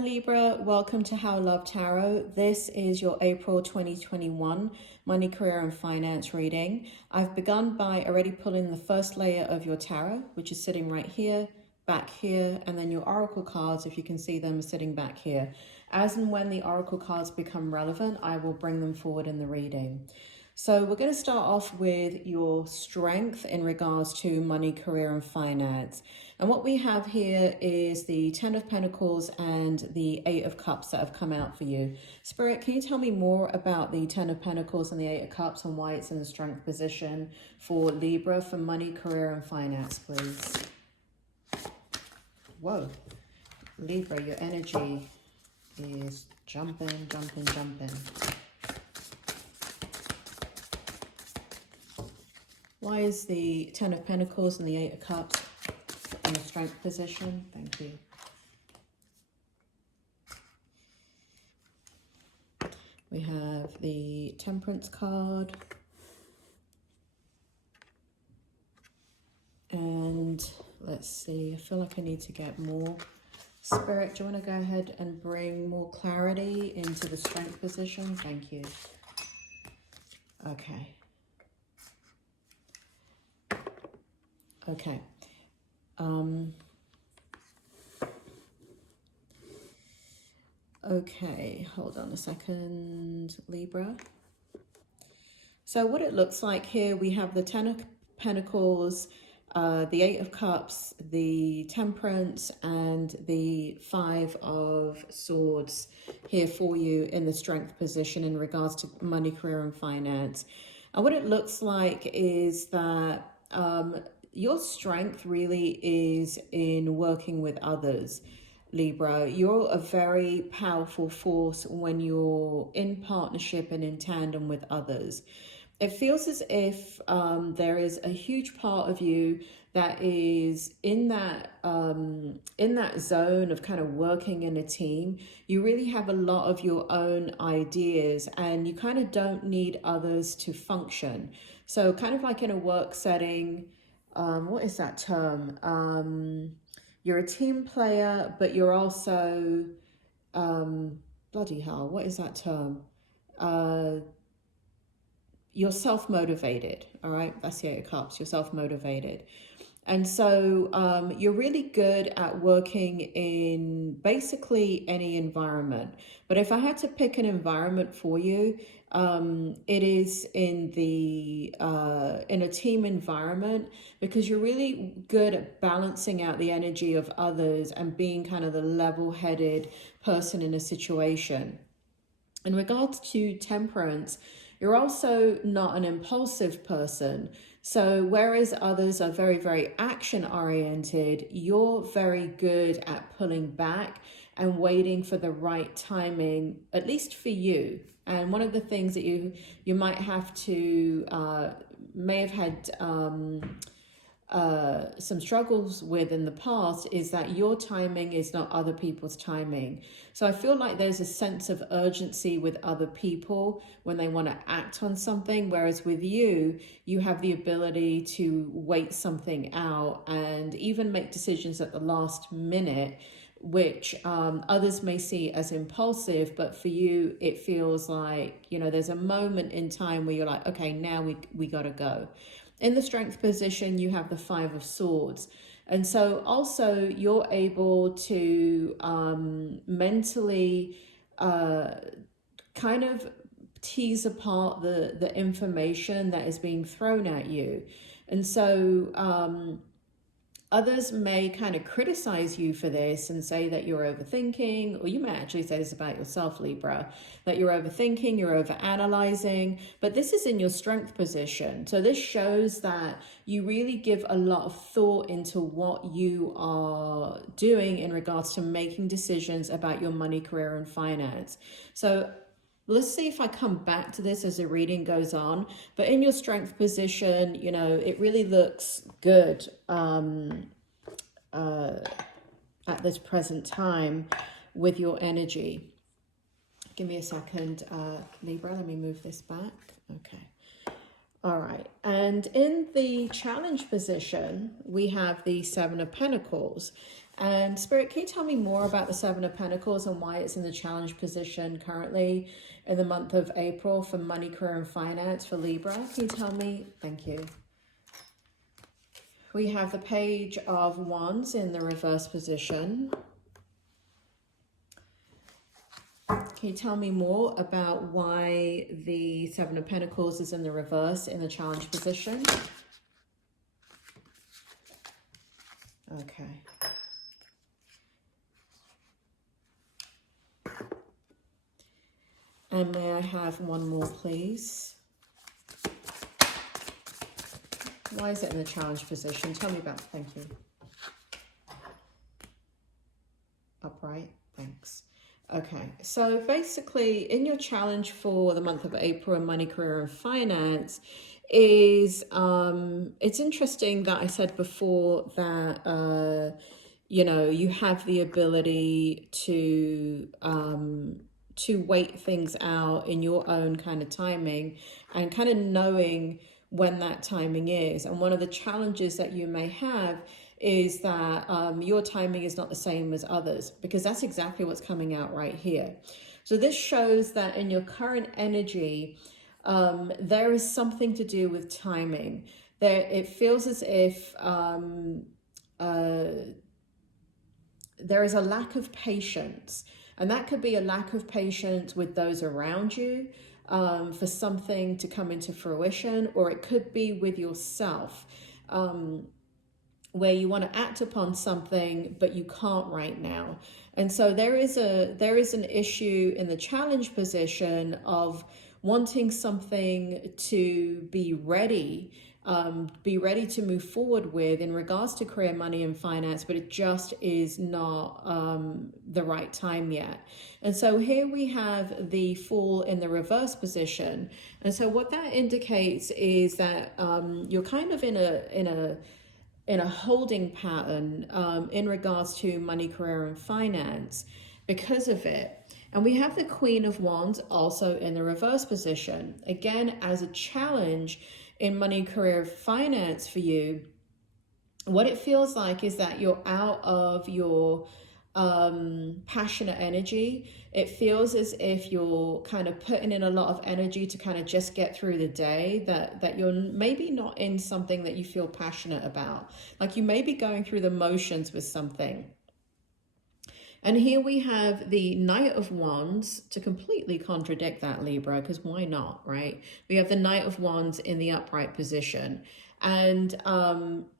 Libra, welcome to How Love Tarot. This is your April 2021 money, career and finance reading. I've begun by already pulling the first layer of your tarot, which is sitting right here, back here, and then your oracle cards, if you can see them, are sitting back here. As and when the oracle cards become relevant, I will bring them forward in the reading. So we're going to start off with your strength in regards to money, career and finance. And what we have here is the Ten of Pentacles and the Eight of Cups that have come out for you. Spirit, can you tell me more about the Ten of Pentacles and the Eight of Cups and why it's in the strength position for Libra for money, career and finance, please? Whoa. Libra, your energy is jumping, jumping, jumping. Why is the Ten of Pentacles and the Eight of Cups in the strength position? Thank you. We have the Temperance card. And let's see, I feel like I need to get more. Spirit, do you want to go ahead and bring more clarity into the strength position? Thank you. Okay. Okay. Okay, hold on a second, Libra. So what it looks like here, we have the Ten of Pentacles, the Eight of Cups, the Temperance, and the Five of Swords here for you in the strength position in regards to money, career, and finance. And what it looks like is that your strength really is in working with others, Libra. You're a very powerful force when you're in partnership and in tandem with others. It feels as if there is a huge part of you that is in that zone of kind of working in a team. You really have a lot of your own ideas and you kind of don't need others to function. So kind of like in a work setting, what is that term? You're a team player, but you're also, bloody hell, what is that term? You're self-motivated, all right? That's the Eight of Cups, you're self-motivated. And so you're really good at working in basically any environment. But if I had to pick an environment for you, it is in a team environment, because you're really good at balancing out the energy of others and being kind of the level-headed person in a situation. In regards to Temperance, you're also not an impulsive person. So whereas others are very, very action-oriented, you're very good at pulling back and waiting for the right timing, at least for you. And one of the things that you might have to, may have had some struggles with in the past is that your timing is not other people's timing. So I feel like there's a sense of urgency with other people when they want to act on something, whereas with you, you have the ability to wait something out and even make decisions at the last minute, which others may see as impulsive, but for you, it feels like, you know, there's a moment in time where you're like, okay, now we got to go. In the strength position, you have the Five of Swords. And so also you're able to mentally kind of tease apart the information that is being thrown at you. And so others may kind of criticize you for this and say that you're overthinking, or you may actually say this about yourself, Libra, that you're overthinking, you're overanalyzing, but this is in your strength position. So this shows that you really give a lot of thought into what you are doing in regards to making decisions about your money, career, and finance. So let's see if I come back to this as the reading goes on. But in your strength position, you know, it really looks good at this present time with your energy. Give me a second, Libra. Let me move this back. Okay. All right. And in the challenge position, we have the Seven of Pentacles. And Spirit, can you tell me more about the Seven of Pentacles and why it's in the challenge position currently in the month of April for money, career, and finance for Libra? Can you tell me? Thank you. We have the Page of Wands in the reverse position. Can you tell me more about why the Seven of Pentacles is in the reverse in the challenge position? Okay. And may I have one more, please? Why is it in the challenge position? Tell me about it. Thank you. Upright. Thanks. Okay. So basically, in your challenge for the month of April in money, career, and finance is, it's interesting that I said before that, you know, you have the ability to wait things out in your own kind of timing and kind of knowing when that timing is. And one of the challenges that you may have is that your timing is not the same as others, because that's exactly what's coming out right here. So this shows that in your current energy, there is something to do with timing. It feels as if there is a lack of patience. And that could be a lack of patience with those around you for something to come into fruition, or it could be with yourself, where you want to act upon something, but you can't right now. And so there is an issue in the challenge position of wanting something to be ready to move forward with in regards to career, money, and finance, but it just is not the right time yet. And so here we have the Fool in the reverse position. And so what that indicates is that you're kind of in a holding pattern in regards to money, career, and finance because of it. And we have the Queen of Wands also in the reverse position, again as a challenge in money, career, finance for you. What it feels like is that you're out of your passionate energy. It feels as if you're kind of putting in a lot of energy to kind of just get through the day, that you're maybe not in something that you feel passionate about. Like you may be going through the motions with something. And here we have the Knight of Wands to completely contradict that, Libra, because why not, right? We have the Knight of Wands in the upright position. And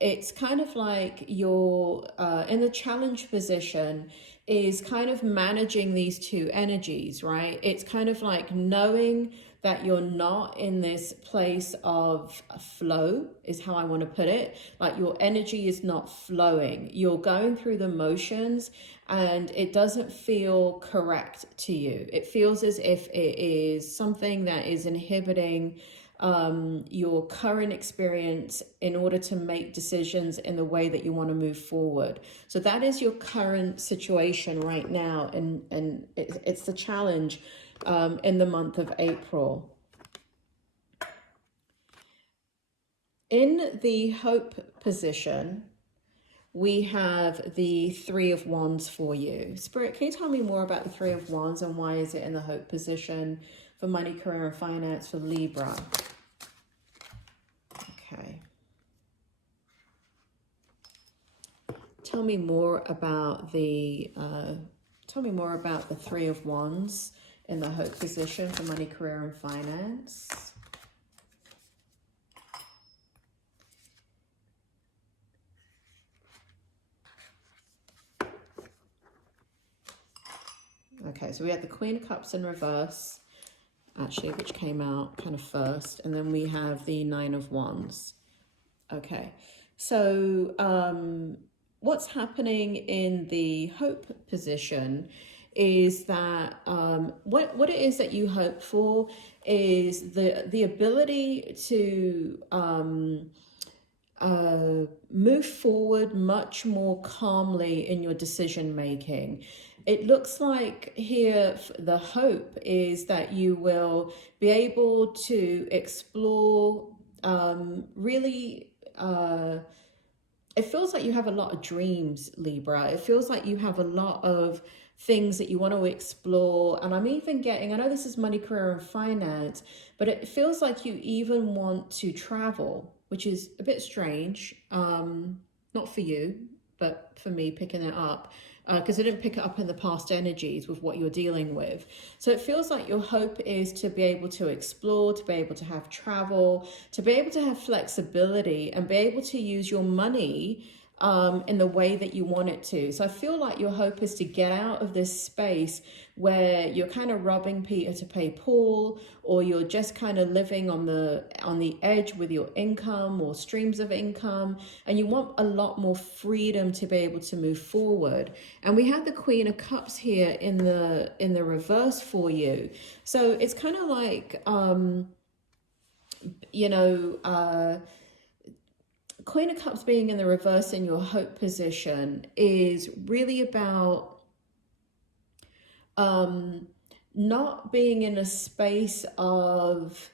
it's kind of like you're in the challenge position is kind of managing these two energies, right? It's kind of like knowing that you're not in this place of flow is how I want to put it. Like your energy is not flowing. You're going through the motions and it doesn't feel correct to you. It feels as if it is something that is inhibiting your current experience in order to make decisions in the way that you want to move forward. So that is your current situation right now. And it's the challenge in the month of April. In the hope position, we have the Three of Wands for you. Spirit, can you tell me more about the Three of Wands and why is it in the hope position for money, career, and finance for Libra? Okay. Tell me more about the Three of Wands in the hope position for money, career, and finance. Okay, so we had the Queen of Cups in reverse, actually, which came out kind of first. And then we have the Nine of Wands. Okay, so what's happening in the hope position is that what it is that you hope for is the ability to move forward much more calmly in your decision making. It looks like here the hope is that you will be able to explore really it feels like you have a lot of dreams, Libra. It feels like you have a lot of things that you want to explore. And I'm even getting, I know this is money, career, and finance, but it feels like you even want to travel, which is a bit strange. Not for you, but for me picking it up. Because I didn't pick it up in the past energies with what you're dealing with. So it feels like your hope is to be able to explore, to be able to have travel, to be able to have flexibility and be able to use your money in the way that you want it to. So I feel like your hope is to get out of this space where you're kind of robbing Peter to pay Paul, or you're just kind of living on the edge with your income or streams of income, and you want a lot more freedom to be able to move forward. And we have the Queen of Cups here in the reverse for you. So it's kind of like Queen of Cups being in the reverse in your hope position is really about not being in a space of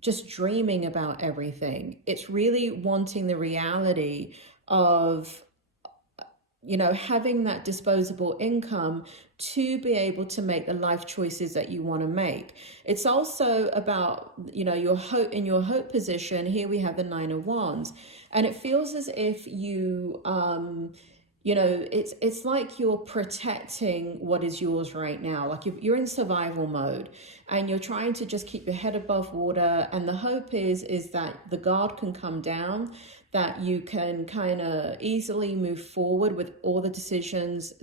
just dreaming about everything. It's really wanting the reality of, having that disposable income to be able to make the life choices that you want to make. It's also about, your hope. In your hope position, here we have the Nine of Wands, and it feels as if you, it's like you're protecting what is yours right now. Like you're in survival mode and you're trying to just keep your head above water. And the hope is that the guard can come down, that you can kind of easily move forward with all the decisions.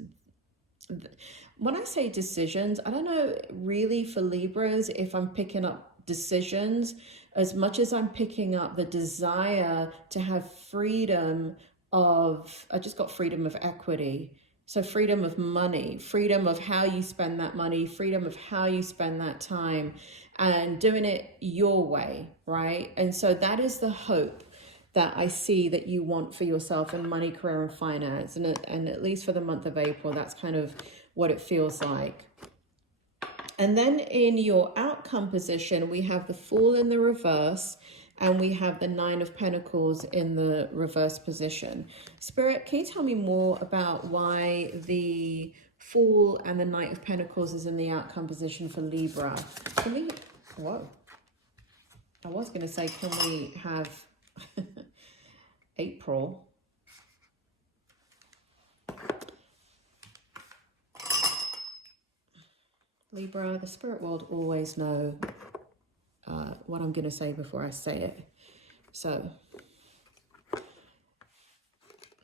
When I say decisions, I don't know really for Libras if I'm picking up decisions as much as I'm picking up the desire to have freedom of, I just got freedom of equity. So freedom of money, freedom of how you spend that money, freedom of how you spend that time, and doing it your way, right? And so that is the hope that I see that you want for yourself in money, career, and finance. And at least for the month of April, that's kind of what it feels like. And then in your outcome position, we have the Fool in the reverse, and we have the Nine of Pentacles in the reverse position. Spirit, can you tell me more about why the Fool and the Knight of Pentacles is in the outcome position for Libra? Can we, whoa. I was going to say, can we have April? Libra, the spirit world always know what I'm going to say before I say it. So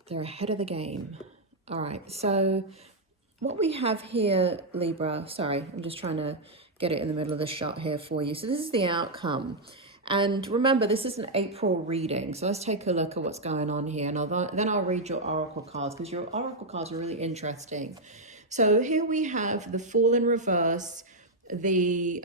they're ahead of the game. All right. So what we have here, Libra, sorry, I'm just trying to get it in the middle of the shot here for you. So this is the outcome. And remember, this is an April reading. So let's take a look at what's going on here. And then I'll read your oracle cards, because your oracle cards are really interesting. So here we have the Fool in reverse, the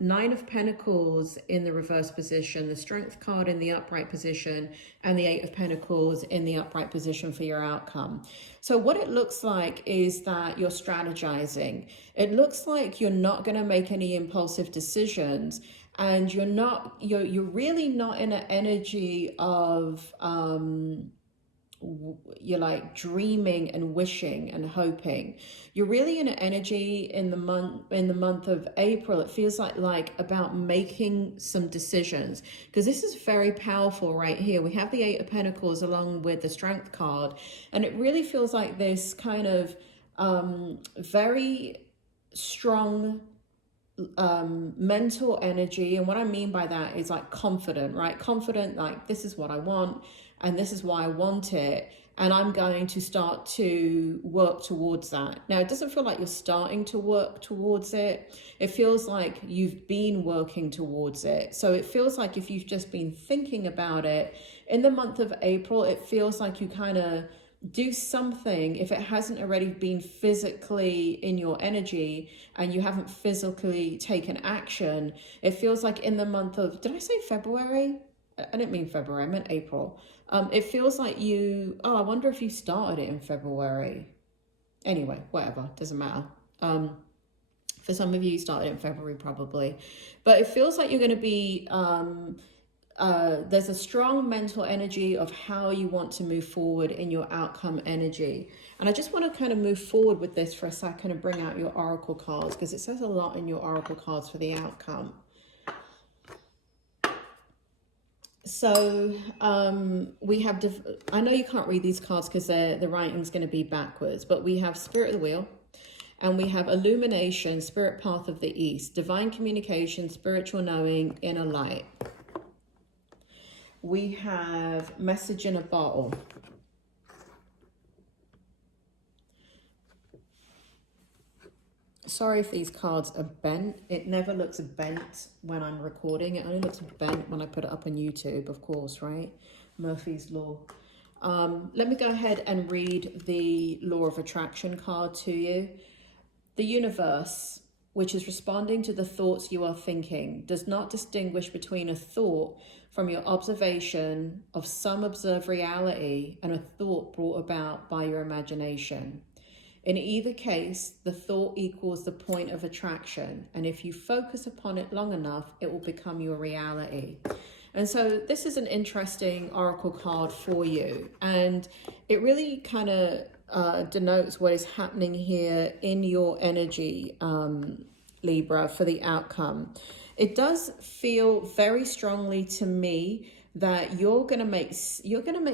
Nine of Pentacles in the reverse position, the Strength card in the upright position, and the Eight of Pentacles in the upright position for your outcome. So what it looks like is that you're strategizing. It looks like you're not going to make any impulsive decisions, and you're really not in an energy of you're like dreaming and wishing and hoping. You're really in an energy in the month of April. It feels like about making some decisions, because this is very powerful right here. We have the Eight of Pentacles along with the Strength card, and it really feels like this kind of very strong mental energy. And what I mean by that is like confident, right? Confident, like this is what I want and this is why I want it, and I'm going to start to work towards that. Now, it doesn't feel like you're starting to work towards it. It feels like you've been working towards it. So it feels like if you've just been thinking about it in the month of April, it feels like you kind of do something. If it hasn't already been physically in your energy and you haven't physically taken action, it feels like in the month of, did I say February? I didn't mean February, I meant April. It feels like I wonder if you started it in February. Anyway, whatever, doesn't matter. For some of you, you started in February probably. But it feels like you're going to be there's a strong mental energy of how you want to move forward in your outcome energy. And I just want to kind of move forward with this for a second and bring out your oracle cards, because it says a lot in your oracle cards for the outcome. So we have, I know you can't read these cards because the writing's going to be backwards, but we have Spirit of the Wheel, and we have Illumination, Spirit Path of the East, Divine Communication, Spiritual Knowing, Inner Light. We have Message in a Bottle. Sorry if these cards are bent. It never looks bent when I'm recording. It only looks bent when I put it up on YouTube, of course, right? Murphy's Law. Let me go ahead and read the Law of Attraction card to you. The universe, which is responding to the thoughts you are thinking, does not distinguish between a thought from your observation of some observed reality and a thought brought about by your imagination. In either case, the thought equals the point of attraction, and if you focus upon it long enough, it will become your reality. And so this is an interesting oracle card for you, and it really kind of denotes what is happening here in your energy, Libra, for the outcome. It does feel very strongly to me that you're going to make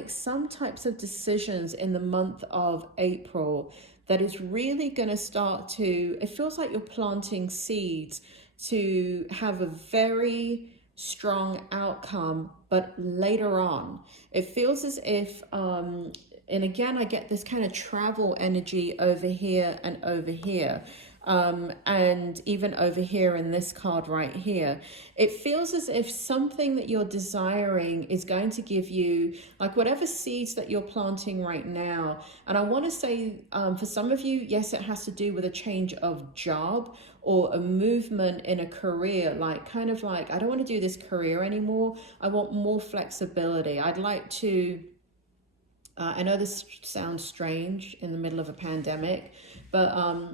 some types of decisions in the month of April that is really going to start to, it feels like you're planting seeds to have a very strong outcome, but later on. It feels as if, and again, I get this kind of travel energy over here and over here. And even over here in this card right here, it feels as if something that you're desiring is going to give you, like whatever seeds that you're planting right now. And I want to say, for some of you, yes, it has to do with a change of job or a movement in a career, like kind of like, I don't want to do this career anymore. I want more flexibility. I'd like to, I know this sounds strange in the middle of a pandemic, but,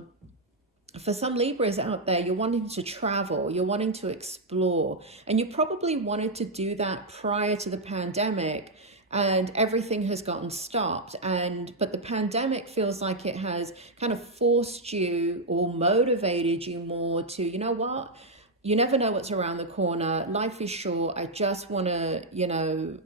for some Libras out there, you're wanting to travel, you're wanting to explore, and you probably wanted to do that prior to the pandemic, and everything has gotten stopped. But the pandemic feels like it has kind of forced you or motivated you more to, you know what? You never know what's around the corner. Life is short. I just want to,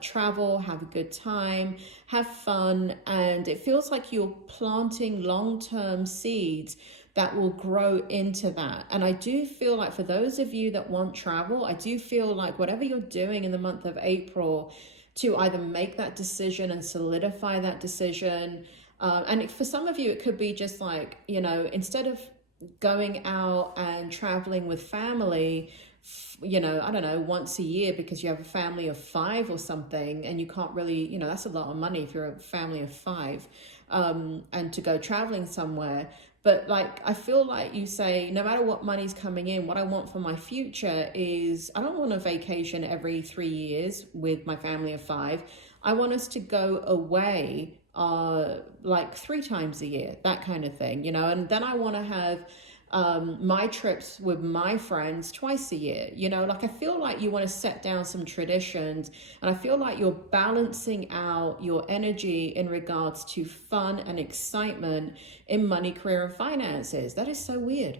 travel, have a good time, have fun. And it feels like you're planting long-term seeds that will grow into that. And I do feel like for those of you that want travel, I do feel like whatever you're doing in the month of April to either make that decision and solidify that decision. And for some of you, it could be just like, instead of going out and traveling with family, I don't know, once a year because you have a family of 5 or something, and you can't really, that's a lot of money if you're a family of 5, and to go traveling somewhere. But like, I feel like you say, no matter what money's coming in, what I want for my future is, I don't want a vacation every 3 years with my family of 5. I want us to go away like 3 times a year, that kind of thing, and then I want to have my trips with my friends twice a year, like I feel like you want to set down some traditions, and I feel like you're balancing out your energy in regards to fun and excitement in money, career, and finances. That is so weird.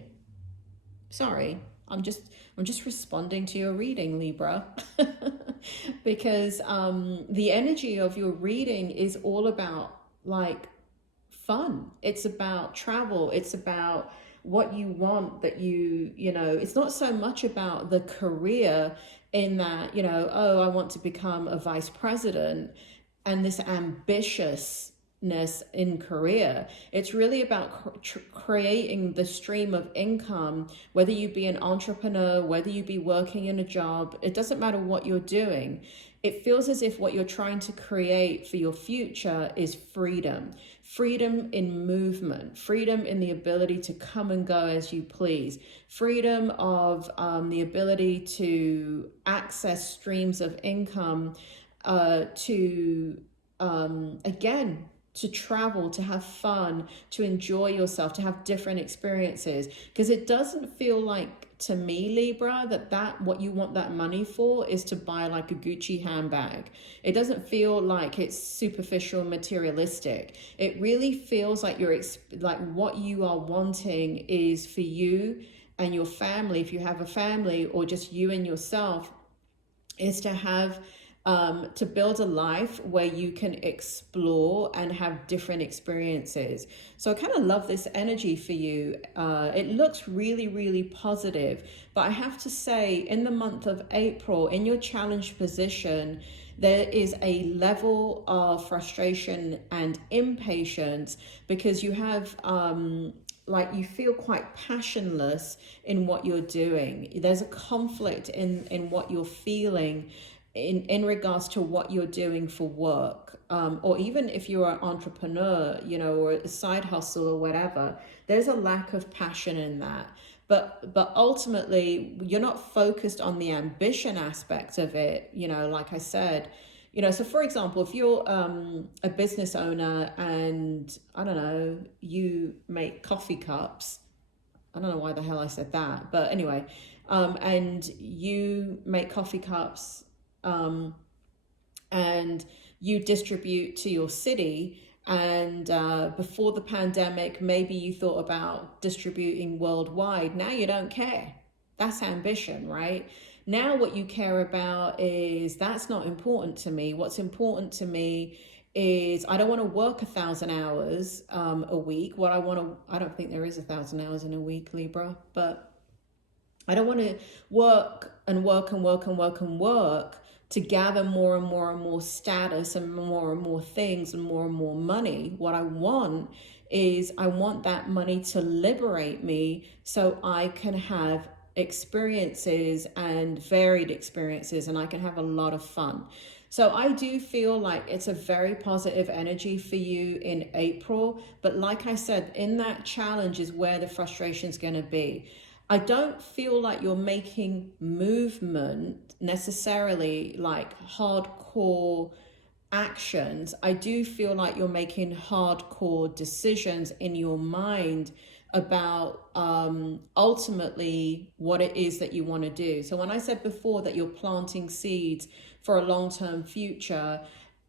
Sorry, I'm just responding to your reading, Libra, because the energy of your reading is all about like fun. It's about travel. It's about what you want, that it's not so much about the career in that, I want to become a vice president and this ambitiousness in career. It's really about creating the stream of income, whether you be an entrepreneur, whether you be working in a job, it doesn't matter what you're doing. It feels as if what you're trying to create for your future is freedom. Freedom in movement, freedom in the ability to come and go as you please, freedom of the ability to access streams of income, to, again, to travel, to have fun, to enjoy yourself, to have different experiences. Because it doesn't feel like, to me, Libra, that what you want that money for is to buy like a Gucci handbag. It doesn't feel like it's superficial, materialistic. It really feels like like what you are wanting is for you and your family, if you have a family, or just you and yourself, is to have to build a life where you can explore and have different experiences. So I kind of love this energy for you. It looks really, really positive. But I have to say, in the month of April, in your challenged position, there is a level of frustration and impatience because you have like you feel quite passionless in what you're doing. There's a conflict in what you're feeling in regards to what you're doing for work, or even if you're an entrepreneur, you know, or a side hustle or whatever. There's a lack of passion in that. But ultimately, you're not focused on the ambition aspect of it, you know, like I said. You know, so for example, if you're a business owner and, I don't know, you make coffee cups, I don't know why the hell I said that, but anyway, and you make coffee cups and you distribute to your city, and before the pandemic, maybe you thought about distributing worldwide. Now you don't care. That's ambition, right? Now what you care about is, that's not important to me. What's important to me is, I don't want to work 1,000 hours a week. What I don't think there is 1,000 hours in a week, Libra, but I don't want to work and work and work and work and work to gather more and more and more status and more things and more money. What I want is, I want that money to liberate me so I can have experiences and varied experiences, and I can have a lot of fun. So I do feel like it's a very positive energy for you in April. But like I said, in that challenge is where the frustration is going to be. I don't feel like you're making movement necessarily, like hardcore actions. I do feel like you're making hardcore decisions in your mind about ultimately what it is that you want to do. So when I said before that you're planting seeds for a long-term future,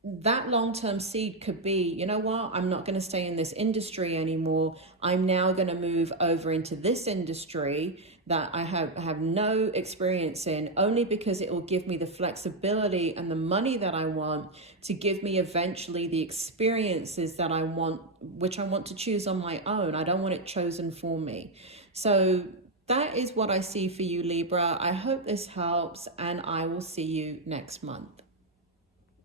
that long-term seed could be, you know what, I'm not going to stay in this industry anymore. I'm now going to move over into this industry that I have no experience in, only because it will give me the flexibility and the money that I want to give me eventually the experiences that I want, which I want to choose on my own. I don't want it chosen for me. So that is what I see for you, Libra. I hope this helps, and I will see you next month.